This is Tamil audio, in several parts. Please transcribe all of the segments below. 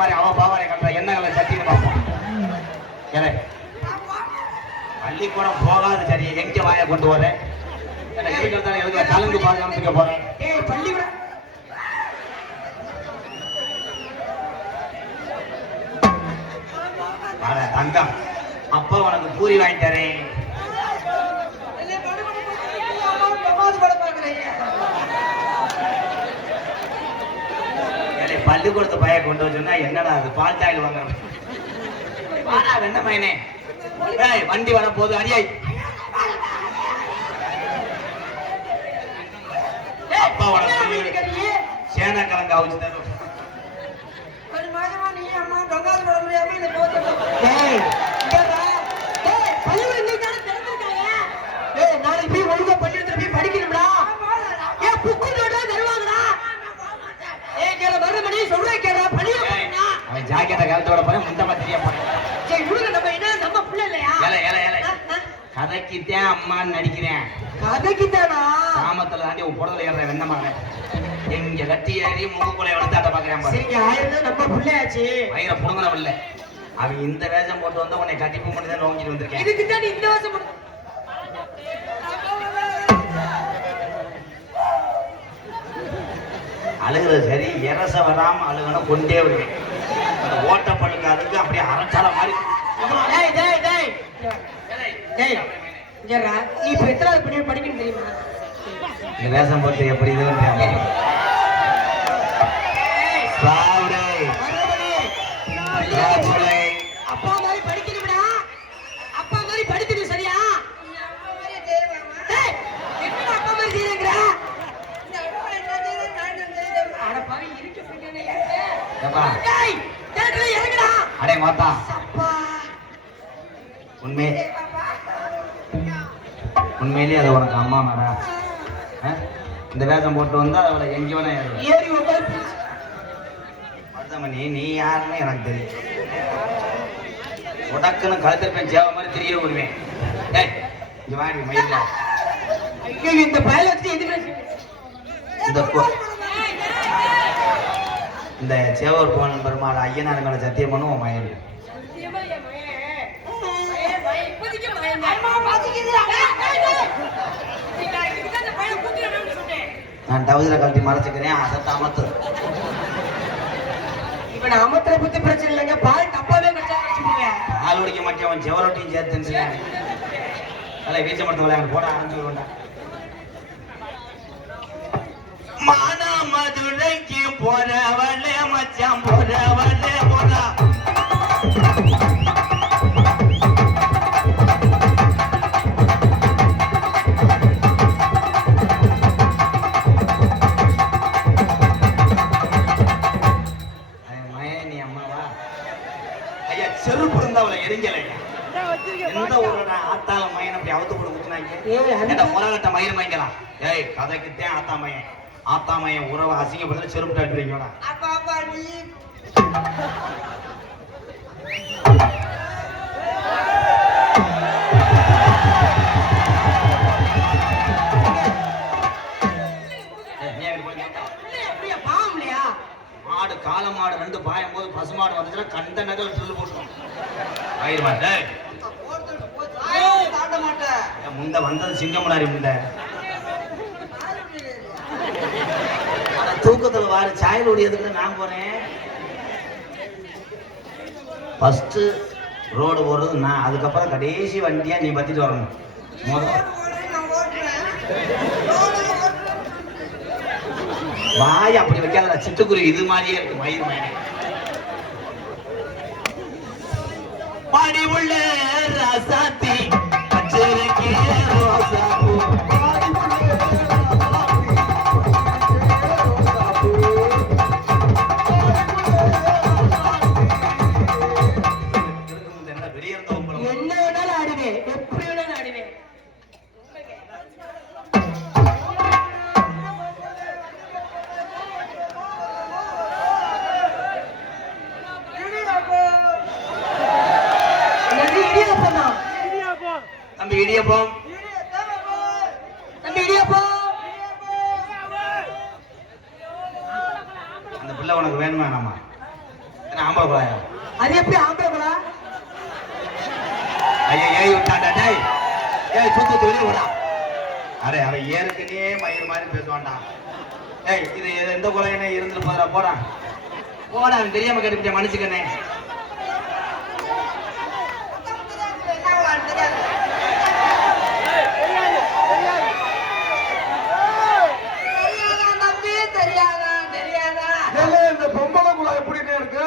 மாதிரி அவ பாவாடை கட்டுற என்னங்களை சட்டின்னு பார்ப்போம். ஏலே பள்ளிக்கூடம் போகாது சரி, எங்க வாயை கொண்டு வரேன் எனக்கு கலந்து பாதுகாத்துக்க போறேன். பள்ளிக்கூடம் தங்கம், அப்பா உனக்கு பூரி வாங்கி தரேன். பள்ளிக்கூடத்து பைய கொண்டு வச்சோம்னா என்னடா அது பால் சாயில் வாங்க வெண்ணமயனே வண்டி வர போது அடியாய் அப்பா உனக்கு சேன கலங்க அவிச்சு தரும். நாளைக்கு போய் ஒழுங்கா பள்ளிக்கூடத்துல போய் படிக்கணும்டா. ஏன் புக்கு தருவாங்கடா. அவன் ஜாக்கெட்டை கலத்தோட போறேன் முண்டமா தெரிய போறேன். நம்ம பிள்ளை இல்லையா? கதைக்குத்தான் அம்மான்னு நடிக்கிறேன். கதைக்குத்தானா? கிராமத்துல தாண்டி உன் புடத்துல ஏற வெண்ணமாக எங்க கட்டி ஏறி மூக்குள்ள வளர்த்தாட்ட பாக்குறேன். நம்ம பிள்ளையாச்சு வயிற புடுங்கணும் இல்ல. அவன் இந்த வேஷம் போட்டு வந்து உன்னை கட்டிப்பு பண்ணி தான் நோங்கிட்டு வந்திருக்கேன். இதுக்கு தான் இந்த வேஷம் போட்டு அழுகுறது சரி, எரச வராம அழுகணும் கொண்டே வருவேன். அந்த ஓட்ட பழுக்காதுக்கு அப்படியே அரட்டால மாதிரி. நீ இப்ப எத்தனாவது படிக்கணும் தெரியுமா? இந்த வேஷம் போட்டு எப்படி இது அப்பா மாதிரி படிக்கணும்டா. அப்பா மாதிரி படிக்கணும் சரியா? அப்பா மாதிரி செய்யறேங்கிற அடே மாத்தா உண்மையிலேயே அது உனக்கு அம்மா மாடா. இந்த வேஷம் போட்டு வந்தா அவளை எங்க வேணா ஏறி மருதமணி நீ யாருன்னு எனக்கு தெரியும். உடக்குன்னு கழுத்திருப்பேன் சேவை மாதிரி தெரிய விடுவேன். இங்க வாடி மயில இந்த பயல வச்சு இந்த சேவர் போன பெருமாள் ஐயனார் மேல சத்தியம் பண்ணுவோம் மயில். நான் டவுசரை கழட்டி மறைச்சுக்கிறேன். அதை அமர்த்து. இப்ப நான் அமர்த்துற பத்தி பிரச்சனை இல்லைங்க. பால் டப்பாவே பால் குடிக்க மாட்டேன். செவரோட்டையும் சேர்த்து நல்லா வீச்ச மரத்து விளையாட போட ஆரம்பிச்சு. மானா மதுரைக்கு போறவளே மச்சான் போறவளே போறா. நீ அம்மாவா? ஐயா செருப்பு இருந்தா அவளை எரிஞ்சலையா? எந்த ஊரோட ஆத்தால மயன் அப்படி அவுத்து போட்டு குத்துனாங்க. முறகட்ட மயிர் மயங்கலாம். ஏய் கதைக்குத்தேன் ஆத்தா மயன். ஆத்தாமையன் உறவை அசிங்கப்படுத்த செருப்பு டாட்டுறீங்களா? மாடு கால மாடு ரெண்டு பாயும் போது பசு மாடு வந்துச்சுன்னா கண்ட நகல் சொல்லு போட்டுருவோம். முந்த வந்தது சிங்கமுனாரி முந்த தூக்கத்துல வாரு சாயல் ஓடியதுக்கு நான் போறேன். ஃபர்ஸ்ட் ரோடு போடுறது நான், அதுக்கப்புறம் கடைசி வண்டியா நீ பத்திட்டு வரணும். வாய் அப்படி வைக்காத சிட்டுக்குருவி இது மாதிரியே இருக்கு மயிர் மயனே. பாடி உள்ள ராசாத்தி பச்சரிக்கே ரோசா இடியப்பம் அந்த பிள்ளை உனக்கு வேணுமா? நம்ம பொம்பளை ஐயா ஏய் விட்டாண்டா டேய் ஏய் சுத்து வெளியே விடா அரே அவன் ஏற்கனவே மயிர் மாதிரி பேசுவான்டா ஏய் இது எந்த குலையனே இருந்துட்டு போறா போடா போடா அவன் தெரியாம கேட்டுக்கிட்டே மன்னிச்சுக்கண்ணே இந்த பொம்பளை குழாய் எப்படின்னு இருக்கு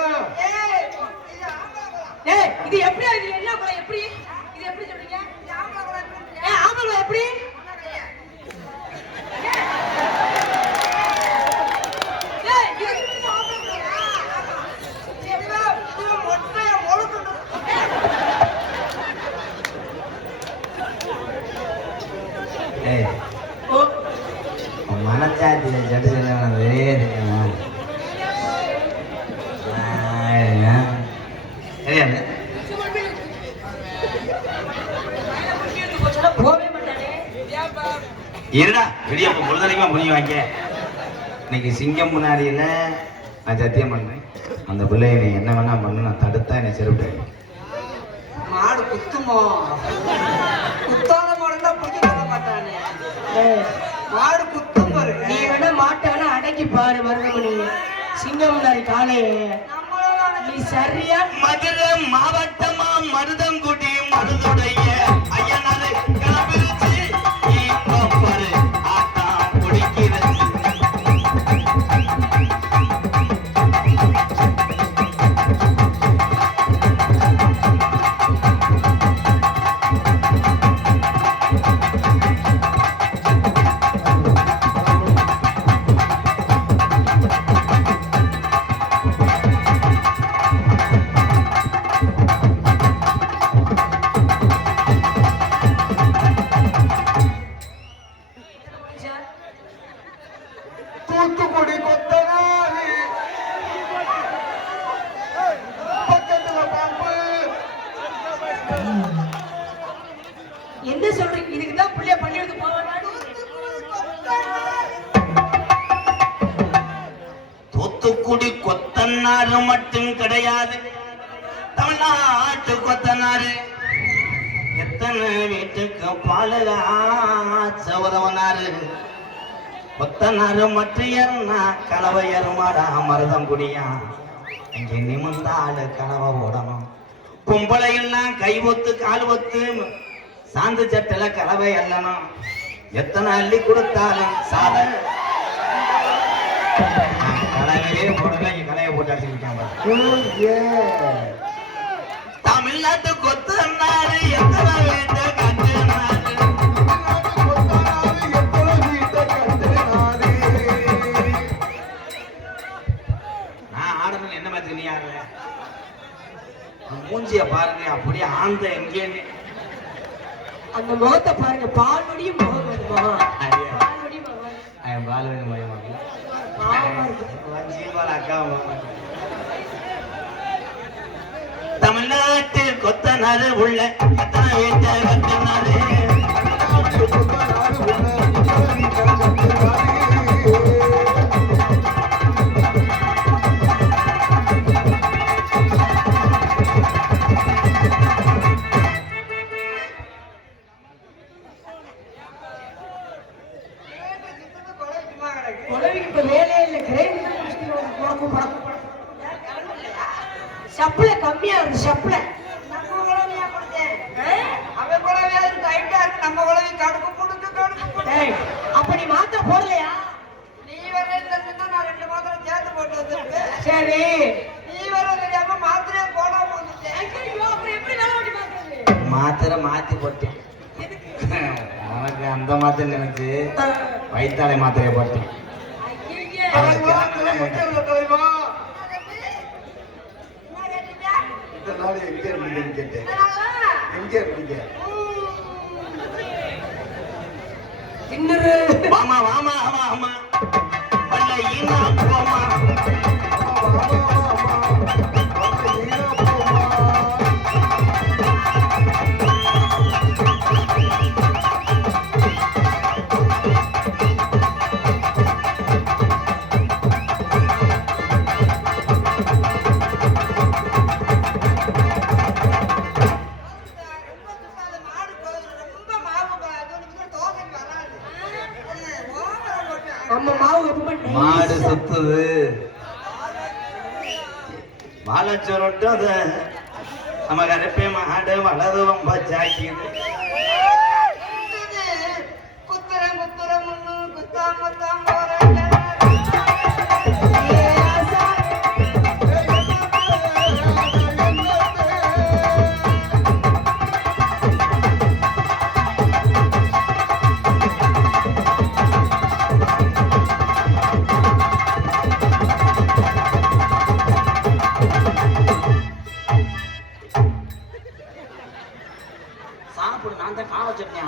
இது எப்படி இது என்ன குழாய் எப்படி இது எப்படி சொல்றீங்க ஆம்பளை குழாய் எப்படி மனச்சாட்சியில சட்டு வெளியே தெரியாது இருடா வெளியே பொழுதனைக்குமா புரிய வாங்க இன்னைக்கு சிங்கம் முன்னாடியில நான் சத்தியம் பண்ணேன் அந்த பிள்ளைய நீ என்ன வேணா பண்ணு நான் தடுத்தா என்னை செருப்பேன் மாடு குத்துமோ குத்தாத மாடுன்னா பிடிக்க மாட்டானே மாடு குத்தும் பாரு நீ வேணா மாட்டை வேணா அடக்கி பாரு மருதமணி சிங்கம் முன்னாடி காலையே நீ சரியா மதுரை மாவட்டமா மருதங்குடி மருதுடைய ஐயனாரை கிளம்பிருச்சு பாரு ஆட்டம் பிடிக்கிறது தூத்துக்குடி கொத்தனாரி பக்கத்துல பாம்பு என்ன சொல்றீங்க இதுக்குதான் புள்ளைய பண்ணி எடுத்து போவாங்க தூத்துக்குடி கொத்தனாரு மட்டும் கிடையாது தமிழ்நாட்டு கொத்தனாரு எத்தனை வீட்டுக்கு பாலகா சவரவனாரு கொத்தனாரு மற்றையர்னா கலவை எருமாடா மருதம் குடியா அங்கே நிமிர்ந்த ஆளு கலவை ஓடணும் பொம்பளை எல்லாம் கை ஒத்து கால் ஒத்து சாந்து சட்டில கலவை எல்லணும் எத்தனை அள்ளி கொடுத்தாலும் சாத கலவையே போடல கலையை போட்டு அடிச்சுக்கிட்டாங்க தமிழ்நாட்டு கொத்தனாரு எத்தனை வீட்டை கட்டுனாரு என்ன மாதிரி நீ ஆடுற மூஞ்சிய பாருங்க அப்படியே ஆந்த எங்கேன்னு அந்த முகத்தை பாருங்க பால்வடியும் முகம் வருமா பால்வடி மயமாக அக்கா தமிழ்நாட்டு கொத்தனாரு உள்ள எத்தனை வீட்டை கட்டினாரு இப்ப வேலையே இல்லை கிரேன் சப்ளை கம்மியா இருக்கு சப்ளை நம்ம குழந்தையா கொடுத்தேன் அவன் குழந்தையா இருக்கு டைட்டா இருக்கு நம்ம குழந்தை கடுப்பு போட்டு அப்ப நீ மாத்த போடலையா நீ வர நான் 2 மாத்திரை சேர்த்து போட்டு வந்திருக்கேன் சரி நீ வர தெரியாம மாத்திரையே போடாம வந்துட்டேன் அப்புறம் எப்படி வேலை ஓட்டி மாத்துறது மாத்திரை மாத்தி போட்டேன் உனக்கு அந்த மாத்திரை நினைச்சு வயிற்றாலை மாத்திரையை போட்டேன் வாமா வாமா ஆமா ஆமா வாழ சொல்லிட்டு நம்ம கருப்பை மாடு வலது வம்ப ஜாக்கிது குத்துறம் குத்துறம் குத்தாம குத்தாம போறேன்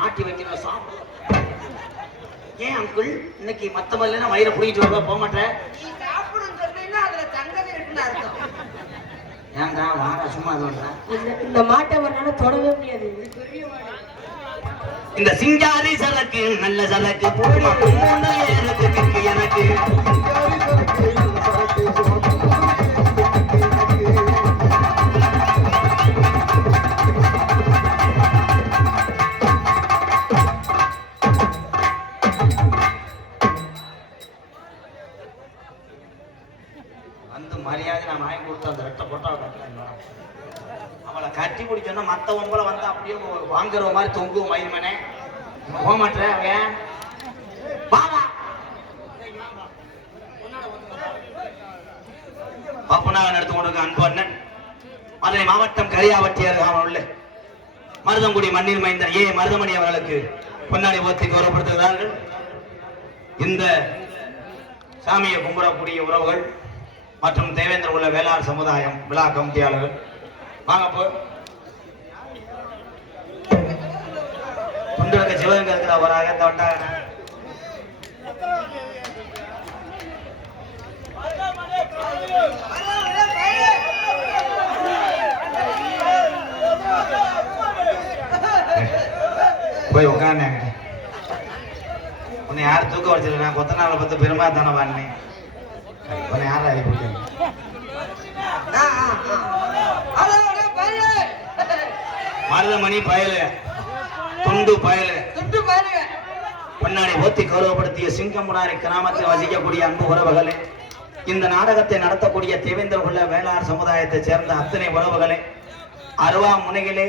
ஆட்டி வைக்கிறேன் சாப்பிடு. ஏன் அங்குள் இன்னைக்கு மத்தவங்க வயிறை புடிக்கிட்டு வருவா போக மாட்டேன். நீ சாப்பிடுன்னு சொன்னீங்கன்னா அதுல தங்கது இருக்குன்னு அர்த்தம். ஏன்டா வாடா சும்மா சொல்றேன். இந்த மாட்டை வரனால தொடவே முடியாது. பெரிய மாடு. இந்த சிங்காரி சரக்கு நல்ல சரக்கு போடுமா எனக்கு எனக்கு மரியாதை நான் வாங்கி கொடுத்த அந்த ரெட்டை போட்டா அவளை கட்டி பிடிச்சோன்னா மத்த ஒம்பளை வந்து அப்படியே வாங்குற மாதிரி தொங்குவோம் மயில்மனே போக மாட்டேன் அவன் பப்புனாக நடத்து கொடுக்க அன்பு அண்ணன் மதுரை மாவட்டம் கரியாவட்டியார் உள்ள மருதங்குடி மண்ணில் மைந்தர் மருதமணி அவர்களுக்கு பொன்னாடி போத்தி கௌரவப்படுத்துகிறார்கள். இந்த சாமியை கும்பிடக்கூடிய உறவுகள் மற்றும் தேவேந்திர உள்ள வேளாண் சமுதாயம் விழா கமிட்டியாளர்கள் வாங்க போ குண்டலுக்கு சிவகங்கை இருக்கிற வராக தொட்டாங்க. போய் உட்கார்ந்தாங்க. உன்னை யாரும் தூக்க வச்சிருக்க நான் கொத்தனால பத்து பெருமா தானே வாங்கினேன். உன்னை யாரும் அறிவிக்க மருதமணி பயலு துண்டு பயலு பொன்னாடி ஓத்தி கௌரவப்படுத்திய சிங்கமுனாரி கிராமத்தில் வசிக்கக்கூடிய அன்பு உறவுகளே, இந்த நாடகத்தை நடத்தக்கூடிய தேவேந்திர உள்ள வேளாண் சமுதாயத்தை சேர்ந்த அத்தனை உறவுகளே, அருவா முனையிலே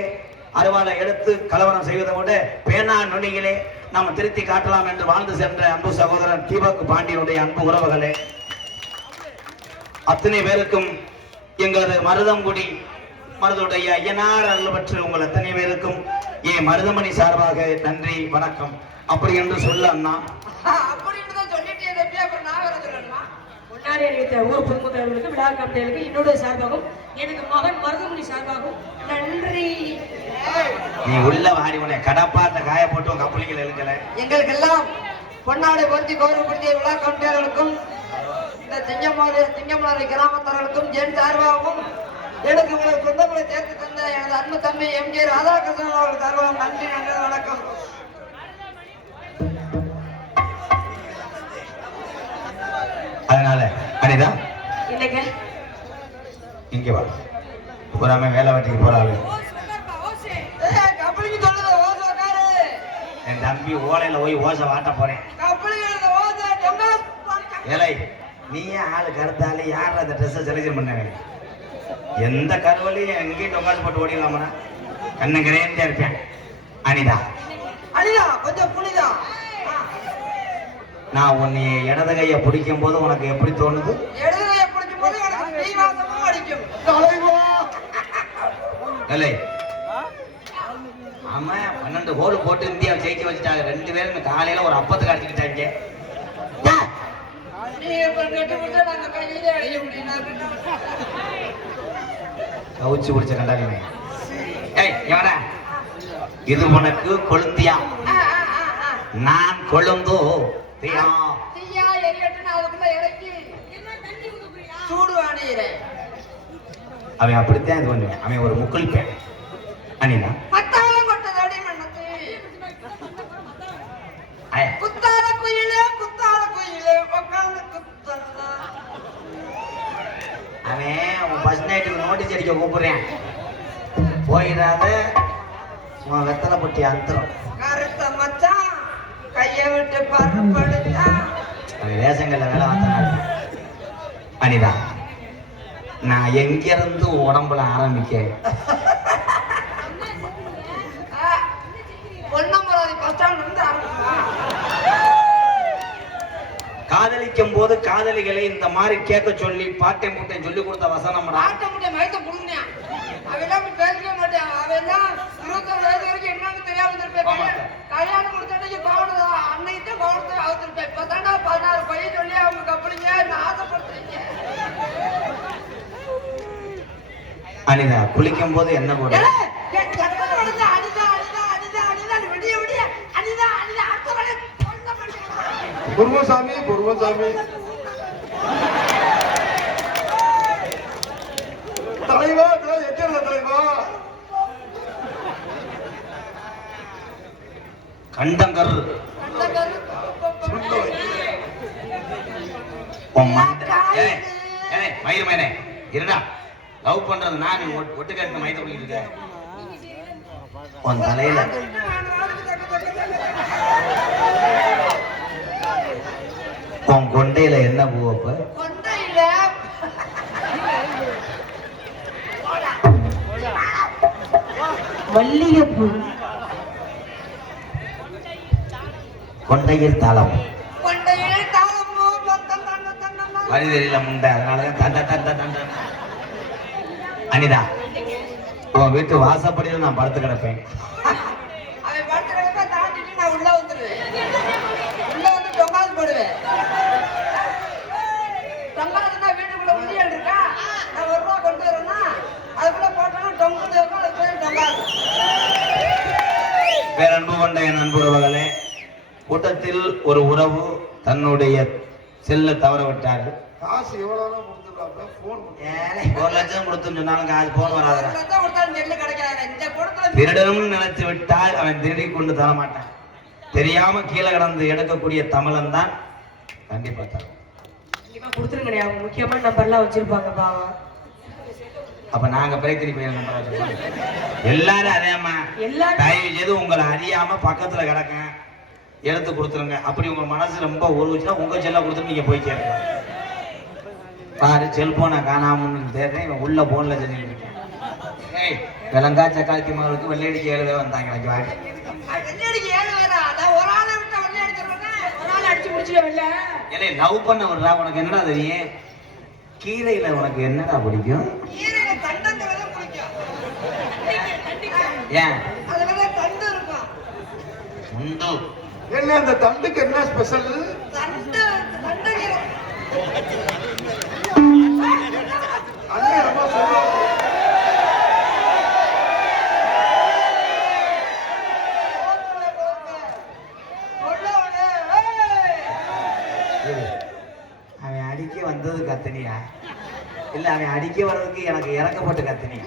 அருவாலை எடுத்து கலவரம் செய்வதை விட பேனா நுனியிலே நாம் திருத்தி காட்டலாம் என்று வாழ்ந்து சென்ற அன்பு சகோதரன் தீபக் பாண்டியனுடைய அன்பு உறவுகளே, அத்தனை பேருக்கும் எங்களது மருதங்குடி மருதுடைய ஐயனார் அருள்பற்று உங்கள் அத்தனை பேருக்கும் மருதமணி சார்பாக நன்றி வணக்கம் அப்படி என்று சொல்ல அண்ணா. முன்னாடி அறிவித்த ஊர் பொதுமக்களுக்கு விழா கமிட்டிகளுக்கு என்னுடைய சார்பாகவும் எனக்கு மகன் மருதமணி சார்பாகவும் நன்றி. நீ உள்ள வாடி உன்னை கடப்பாத்த காய போட்டு உங்க பிள்ளைகள் இருக்கல. எங்களுக்கெல்லாம் பொன்னாடை பொருத்தி கௌரவப்படுத்திய விழா கமிட்டியாளர்களுக்கும் இந்த திங்கமலை கிராமத்தார்களுக்கும் என் சார்பாகவும் எனக்கு உங்களை சொந்தங்களை சேர்த்து தந்த எனது அன்பு தம்பி எம்ஜே ராதாகிருஷ்ணன் அவர்கள் சார்பாகவும் நன்றி நன்றி வணக்கம். அதனால அனிதா இல்லைங்க இங்க வா. பூராமே வேலை வெட்டிக்கு போறாரு. என் தம்பி ஓலையில போய் ஓசை வாட்ட போறேன். ஏலை நீயே ஆளு கருத்தாலே யார் அந்த ட்ரெஸ்ஸை செலக்ஷன் பண்ண? எந்த கருவலையும் எங்கேயும் டொங்கால் போட்டு ஓடிடலாமா? கண்ணு கிரையந்தே இருப்பேன். அனிதா அனிதா கொஞ்சம் புனிதா. நான் உன்னை இடது கையை பிடிக்கும் போது உனக்கு எப்படி தோணுது? இடது கையை பிடிக்கும் போது எனக்கு தீவாசமும் அடிக்கும். இல்லை ஆமா 12 கோல் போட்டு இந்தியா ஜெயிக்க வச்சுட்டாங்க. 2 பேரும் காலையில ஒரு அப்பத்துக்கு அடிச்சுக்கிட்டாங்க. கவுச்சு பிடிச்ச கண்டாலுமே இது உனக்கு கொழுந்தியா? நான் கொழுந்தோ தீயா அவன் அப்படித்தான் இது பண்ணுவேன். அவன் ஒரு முக்குளிப்பேன். அனிதா அவன் பஸ் நைட்டுக்கு நோட்டீஸ் அடிக்க கூப்பிடுறேன். போயிடாத உன் வெத்தலை பட்டி அந்தரம் கருத்த மச்சான் கைய விட்டு பருப்படுத்தா அவன் ரேஷங்கள்ல வேலை வந்தான். அனிதா நான் எங்க இருந்து உடம்புல ஆரம்பிக்க? பொன்னமராதி பஸ் ஸ்டாண்ட்ல இருந்து ஆரம்பிக்குமா? காதலிக்கும் போது காதலிகளை இந்த மாதிரி கேட்க சொல்லி பாட்டை முட்டை சொல்லி கொடுத்த வசனம்டா. ஆட்ட முட்டை மயத்த புடுங்கியா அவெல்லாம் பேசவே மாட்டான். அவெல்லாம் 21 வயசு வரைக்கும் என்னன்னு தெரியாம இருந்திருப்பேன். கல்யாணம் முடிச்சா கோவணம் அன்னைக்கு கோவணத்தை அவுத்திருப்பேன். இப்பதாண்டா 16 பையன் சொல்லி அவங்க கப்பலிங்க நான் ஆசைப்படுத்துறீங்க. அனிதா குளிக்கும் போது என்ன போட? பொறுமசாமி பொறுமசாமி தலைவா எச்சரிந்த தலைவா கண்டங்கர் மயிர்மேனே இருடா. லவ் பண்றது நான் ஒட்டுக்கட்டு மயத்த பண்ணிட்டு இருக்க உன் தலையில உன் கொண்டையில என்ன பூவப்ப? கொண்டையில மல்லிகைப்பூ. கொண்டையில் தாளம். கொண்டையில் தாளம். வரி தெரியல முண்டை, அதனாலதான் தண்ட தண்ட தண்ட. அனிதா உன் வீட்டு வாசப்படியில் நான் படுத்து கிடப்பேன். அவன் படுத்து கிடப்ப தாண்டிட்டு நான் உள்ள வந்துருவேன். உள்ள வந்து டொங்காது போடுவேன். டொங்காதுன்னா வீட்டுக்குள்ள உண்டியல் இருக்கா, நான் 1 ரூபா கொண்டு வரேன்னா அதுக்குள்ள போட்டோன்னா டொங்கு தேவைக்கும் அது பேர் டொங்காது. பேரன்பு கொண்ட என் அன்புறவர்களே, கூட்டத்தில் ஒரு உறவு தன்னுடைய செல்ல தவற விட்டாரு. காசு எவ்வளவு கொடுத்துருக்காங்க? போன் 1 லட்சம் கொடுத்துன்னு சொன்னாலும் காசு போன் வராது. கொடுத்தாலும் நெல்லு கிடைக்காது. இந்த கூடத்துல திருடனும் நினைச்சு விட்டால் அவன் திருடி கொண்டு தர மாட்டான். தெரியாம கீழே கிடந்து எடுக்கக்கூடிய தமிழன் தான் கண்டிப்பா தரும். கண்டிப்பா கொடுத்துருங்க. அவங்க முக்கியமான நம்பர்லாம் வச்சிருப்பாங்க பாவம். அப்ப நாங்க பிரைத்திரி போய் நம்பர் வச்சிருக்கோம். எல்லாரும் அதேம்மா தயவு செய்து உங்களை அறியாம பக்கத்துல கிடக்க எடுத்து கொடுத்துருங்க. அப்படி உங்க மனசு ரொம்ப உருவிச்சுன்னா உங்க செல்ல கொடுத்துட்டு நீங்க போய் கேட்க பாரு. செல்போனை காணாமன்னு தேடுறேன், இவன் உள்ள போன்ல செஞ்சுட்டு இருக்கேன். ஏய் விலங்கா சக்காத்தி மகளுக்கு வெள்ளையடிக்கு 7 பேர் வந்தாங்க. எனக்கு வாடி வெள்ளையடிக்கு 7 பேரா? அதான் ஒரு ஆளை விட்டா வெள்ளை அடிச்சிருவாங்க. ஒரு ஆளை அடிச்சு முடிச்சுட்டு வெள்ள. ஏலே லவ் பண்ண விடுறா. உனக்கு என்னடா தெரியும்? கீரையில உனக்கு என்னடா பிடிக்கும்? கீரையில தண்டங்களை தான் பிடிக்கும். ஏன்? அதுலதான் தண்டு இருக்கும். உண்டு. என்ன அந்த தண்டுக்கு என்ன ஸ்பெஷல்? தண்டு தண்டகீரை. அண்ணன் ரொம்ப சொல்லுவாங்க. அவன் அடிக்க வந்தது கத்தனியா இல்ல அவன் அடிக்க வர்றதுக்கு எனக்கு இறக்கப்பட்டு கத்தனியா?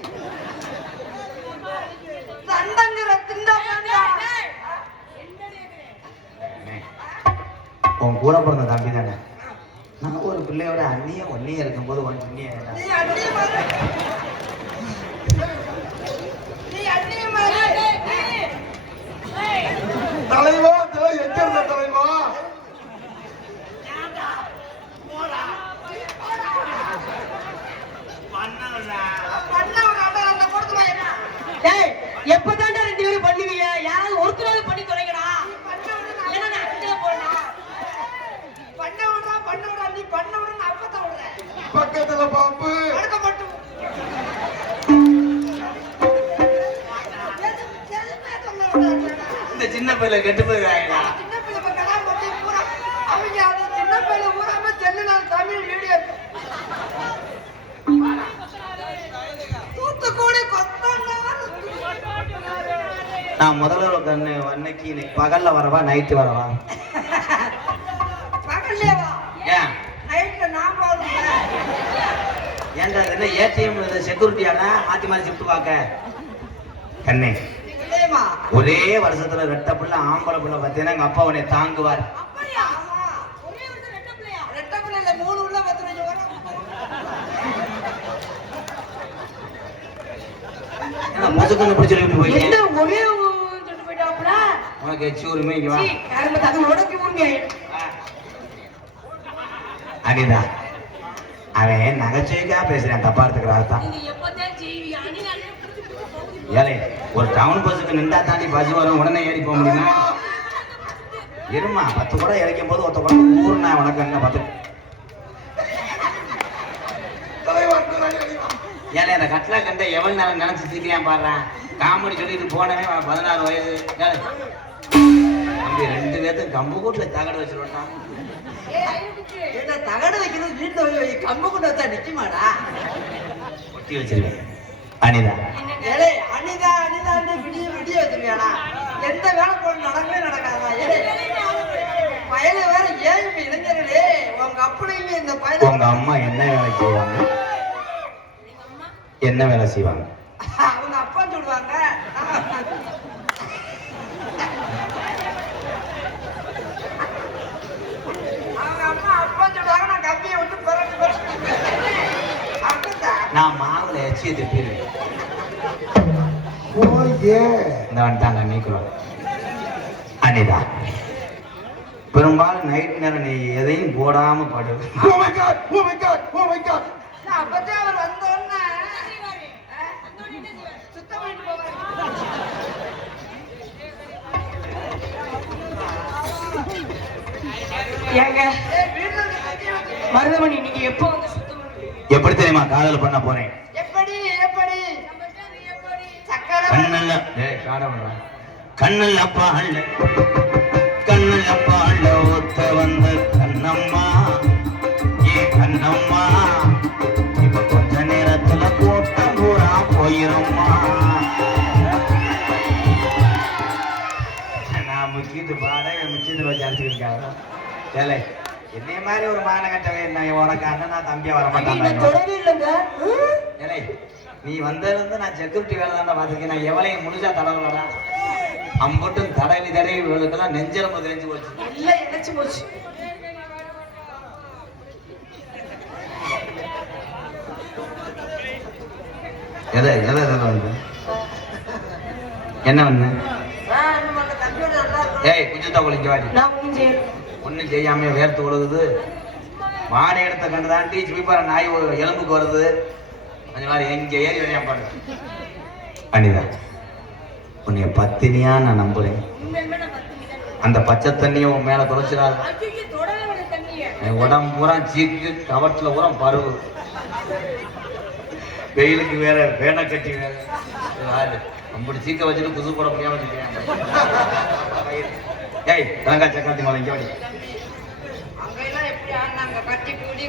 உன் கூட பிறந்த தம்பி தானே. நான் ஒரு பிள்ளையோட அண்ணிய ஒன்னிய இருக்கும்போது ஒரு பிள்ளைய தலைவா எச்சரிந்த தலைவா எப்பதாண்டா 2 பேரும் பண்ணுவீங்க? யாராவது ஒருத்தராவது பண்ணி தொலைங்கடா. பக்கத்துல பாம்பு இந்த சின்ன பையில கெட்டு போயிருக்காங்க. நான் முதல்ல கண்ணு அன்னைக்கு இன்னைக்கு பகல்ல வரவா நைட்டு வரவா? ஏன் ஏன்டா என்ன ஏடிஎம் செக்யூரிட்டியாடா மாத்தி மாத்தி ஷிஃப்ட் பார்க்க? கண்ணே ஒரே வருஷத்துல 2 பிள்ளை ஆம்பளை பிள்ளை பார்த்தீங்கன்னா எங்க அப்பா உன்னை தாங்குவார். முசுக்கன்னு பிடிச்சி சொல்லிட்டு போயிட்டேன். உனக்கு எச்சு உரிமை இங்க வா. அனிதா அவன் நகைச்சுவைக்கா பேசுறேன், தப்பா எடுத்துக்கிறான். ஏழை ஒரு டவுன் பஸ்ஸுக்கு நின்றா தாண்டி பஸ் வரும், உடனே ஏறி போக முடியுமா? இருமா 10 கூட இறக்கும் போது ஒருத்த கூட ஊர்னா உனக்கு என்ன 10 ஏழை அந்த கட்டளை கண்ட எவன் நேரம் நினைச்சு சிரிக்கிறான் பாடுறான். காமெடி சொல்லிட்டு போனவே 16 வயசு தம்பி 2 பேர்த்துக்கு கம்பு கூட்டுல தகடு வச்சிருவான். தகடு வைக்கிறது வீட்டுல கம்பு கூட வச்சா நிக்குமாடா? ஒட்டி வச்சிருவேன். அனிதா அனிதா அனிதான்னு விடிய விடிய வச்சிருக்காடா. எந்த வேலை போல நடக்கவே நடக்காதா? பயல வேற ஏன் இளைஞர்களே, உங்க அப்படியுமே இந்த பயல உங்க அம்மா என்ன வேலை செய்வாங்க? என்ன வேலை செய்வாங்க? அவங்க அப்பா சொல்லுவாங்க. அவங்க அம்மா அப்பா சொல்லுவாங்க, நான் கம்பியை விட்டு பிறகு நான் மாவுல எச்சியை திருப்பிடுவேன். இந்த வந்துட்டாங்க நீக்குறோம். அனிதா பெரும்பாலும் நைட் நேரம் நீ எதையும் போடாம பாடு. அப்பதான் அவர் வந்தோன்னா சுத்தம் பண்ணிட்டு போவாரு. ஏங்க மருதமணி, நீங்க எப்போ வந்து சுத்தம் பண்ணுவீங்க? எப்படி தெரியுமா காதல் பண்ண போறேன்? எப்படி எப்படி சக்கரை கண்ணல்ல கண்ணல்ல பால்ல கண்ணல்ல பால்ல ஒத்த வந்த கண்ணம்மா, ஏ கண்ணம்மா, இப்ப கொஞ்ச நேரத்துல கூட்டம் பூரா போயிரும்மா. நான் முக்கிட்டு பாட முக்கிட்டு வச்சு அடிச்சுக்கிட்டாங்க. ஏலே என்னைய மாதிரி ஒரு மாநகட்டவே என்ன உனக்கு அண்ணனா தம்பியா வர மாட்டாங்க. ஏலே நீ வந்ததுலேருந்து நான் செக்யூரிட்டி வேலை தானே பார்த்துருக்கேன். நான் எவளையும் முழுசா தடவலடா. அம்பட்டும் தடவி தடவி இவளுக்கெல்லாம் நெஞ்செலும்பு தெரிஞ்சு போச்சு. எல்லாம் இணைச்சு போச்சு. எதை எதை எதை வந்து என்ன வந்து ஏய் குஞ்சத்தா ஒழிஞ்ச வாடி ஒன்றும் செய்யாம வேர்த்து விழுகுது. மாடை எடுத்த கண்டு தாண்டி சுவிப்பார நாய் எலும்புக்கு வருது. கொஞ்சம் மாதிரி எங்க ஏறி வரையா பாடு. அனிதா உன்னைய பத்தினியா நான் நம்புறேன். அந்த பச்சை தண்ணியை உன் மேல தொலைச்சிடாது. என் உடம்பு பூரா சீக்கு, கவட்டில் பூரா பருவு, வெயிலுக்கு வேற வேணை கட்டி வேற அப்படி சீக்க வச்சுட்டு புது போட முடியாம வச்சுக்கேன். ஏய் தங்கா சக்கரத்தி மேல இங்கே வாடி. அங்கெல்லாம் எப்படி ஆனாங்க?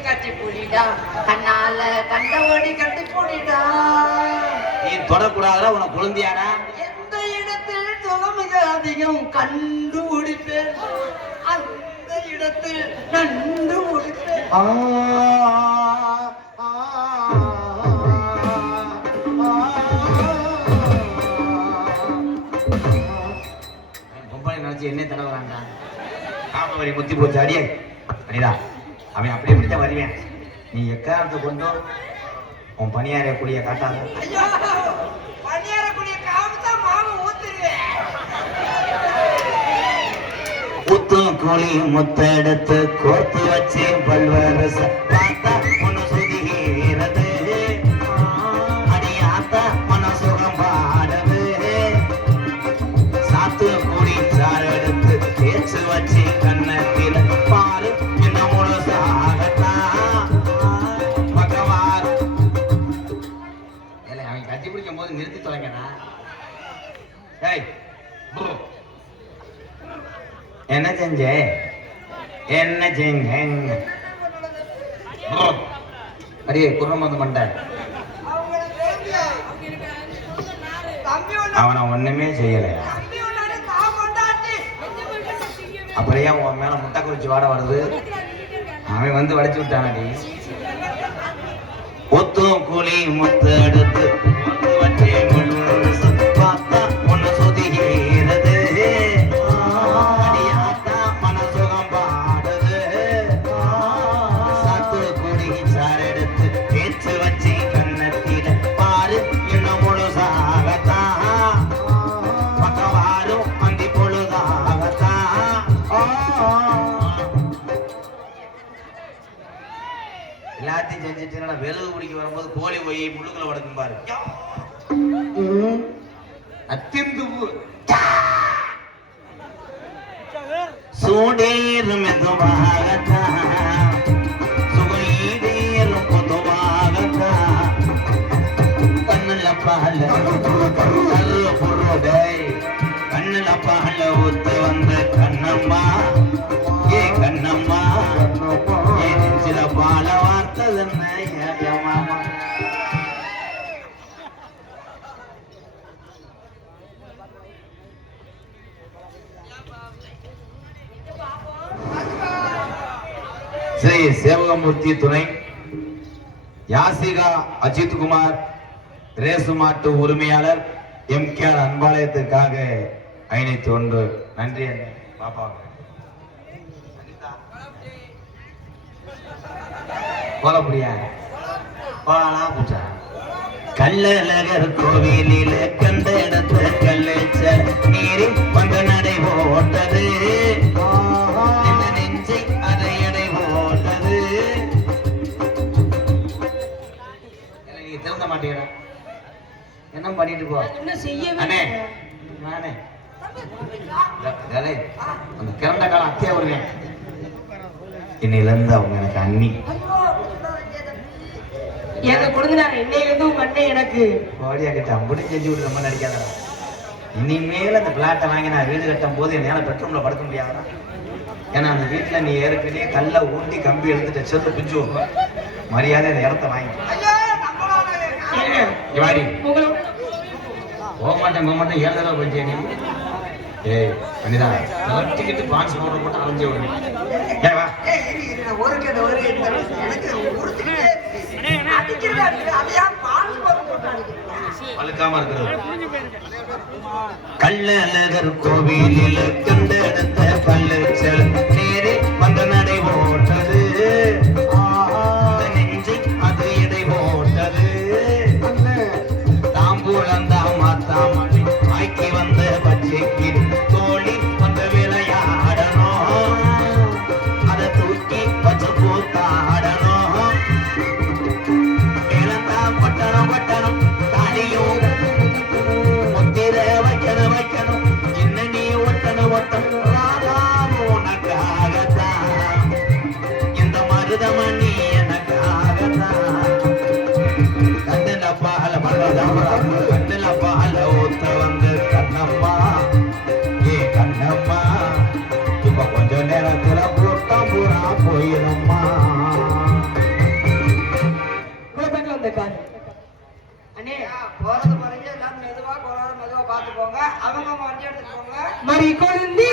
கட்டி பூடிடா கண்ணால கண்டவோடி கட்டி பூடிடா. நீ தொடக்கூடாதா? உனக்கு குழந்தையாடா? எந்த இடத்தில் சுகமிக அதிகம் கண்டு முடிப்பேன், அந்த இடத்தில் நண்டு முடிப்பேன். பொம்பளை நினைச்சு என்ன தடவுறான்டா? காம வரி முத்தி போச்சு. அடியே அனிதா அவன் அப்படியே பிடிச்சா வருவேன். நீ எக்காரத்தை கொண்டு உன் பணியார கூடிய காட்டாத. ஐயோ பணியார கூடிய காமிச்சா மாவு ஊத்துருவேன். ஊத்தும் கூலி முத்த எடுத்து கோர்த்து வச்சு பல்வரச பார்த்தா ஒன்னு சுதிகிறது. அடியாத்தா மனசுகம் பாடுது. சாத்து கூடி சாறு எடுத்து தேய்ச்சு வச்சு கண்ணத்தில் பாரு என்ன முழுசாகத்தான் பகவான். ஏலே அவன் கட்டி பிடிக்கும் போது நிறுத்தி தொலைங்கடா. ஏய் என்ன செஞ்ச என்ன செஞ்ச? அடியே குடும்பம் மண்ட அவனை ஒண்ணுமே செய்யல. அப்படியே உன் மேல முட்டை குறிச்சு வாட வருது. அவன் வந்து வடிச்சு விட்டானடி. ஒத்தும் கூலி முத்து எடுத்து வச்சு பார்த்தா ஒன்னு சொதிகிறது. அடியாத்தா மனசுகம் பாடுது. சாத்து கூடி சாறு எடுத்து தேய்ச்சு வச்சு கண்ணத்தில பாரு இன்னும் முழுசாகத்தான் பக்கவாரும் அந்தி பொழுதாகத்தான். எல்லாத்தையும் செஞ்சு வரும்போது கோழி போய் முள்ளுக்குள்ள வடக்கும் பாரு அத்திந்து சூடேறும் மெதுவாகத்தான் சுகீடேறும் பொதுவாகத்தான் கண்ணுல பால கருள பொருளை கண்ணுல பால ஊத்து வந்த கண்ணம்மா ஏ கண்ணம்மா ஏ சில பால வார்த்ததென்ன மாமா ஸ்ரீ சேவகமூர்த்தி துணை யாசிகா அஜித்குமார் ரேசு மாட்டு உரிமையாளர் எம்கேஆர் அன்பாலயத்திற்காக 501 நன்றி பாப்பா போலப்படியா போலாம் பூச்சா கள்ளழகர் கோவிலில கண்ட இடத்த கல்லேச்ச நீரி வந்த நடை ஓட்டது நெஞ்சை அதை எடை ஓட்டது நீ திருந்த மாட்டேங்கிறா என்ன பண்ணிட்டு போ என்ன செய்ய அண்ணே நானே அந்த கிறண்ட காலம் அத்தியா வருவேன் இன்னையில இருந்து அவங்க எனக்கு அண்ணி எங்க கொடுங்கனாரு இன்னையில இருந்து உங்க அண்ணன் எனக்கு கோடியா கிட்ட அம்புடி செஞ்சு விட்டு ரொம்ப நடிக்காதடா இனிமேல் அந்த பிளாட்டை வாங்கி நான் வீடு கட்டும் போது என்னால பெட்ரூம்ல படுக்க முடியாதா ஏன்னா அந்த வீட்டுல நீ ஏற்கனவே கல்ல ஊண்டி கம்பி எடுத்துட்டு செத்து பிஞ்சு மரியாதை அந்த இடத்த வாங்கி போக மாட்டேன் 7 தடவை போயிட்டே நீ ஏய் அனிதா நட்டிக்கிட்டு பான்ஸ் பவுடர் போட்டு அலைஞ்சே விடுவேன் ஏய் வா அழுக்காம இருக்கிறது கள்ளழகர் கோவிலில் கண்ட இடத்த கல்லச்சல் நேரே வந்த நடை ஓட்டது நெஞ்சை அது இடை ஓட்டது தாம்பூலந்தா மாத்தாமணி ஆக்கி வந்த பச்சைக்கு தோழி வந்த விளையாடணும் அதை தூக்கி பச்சை கூத்தாடணும் இழந்தா பட்டணம் பட்டணம் தாலியும் முத்திர வைக்கணும் என்ன நீ ஒட்டணும் உனக்காகத்தான் இந்த மருதமணி எனக்காகத்தான் கண்ணுல பால மருதம் கண்ணுல பால ஊத்த வந்து கண்ணம்மா ஏ கண்ணம்மா இப்ப கொஞ்ச நேரத்துல கூட்டம் பூரா போயிரும்மா அந்த கார் அண்ணே போறது பாருங்க எல்லாம் மெதுவா போறாரு மெதுவா பாத்து போங்க அவங்க வண்டி எடுத்துட்டு போங்க மறி கொழுந்தி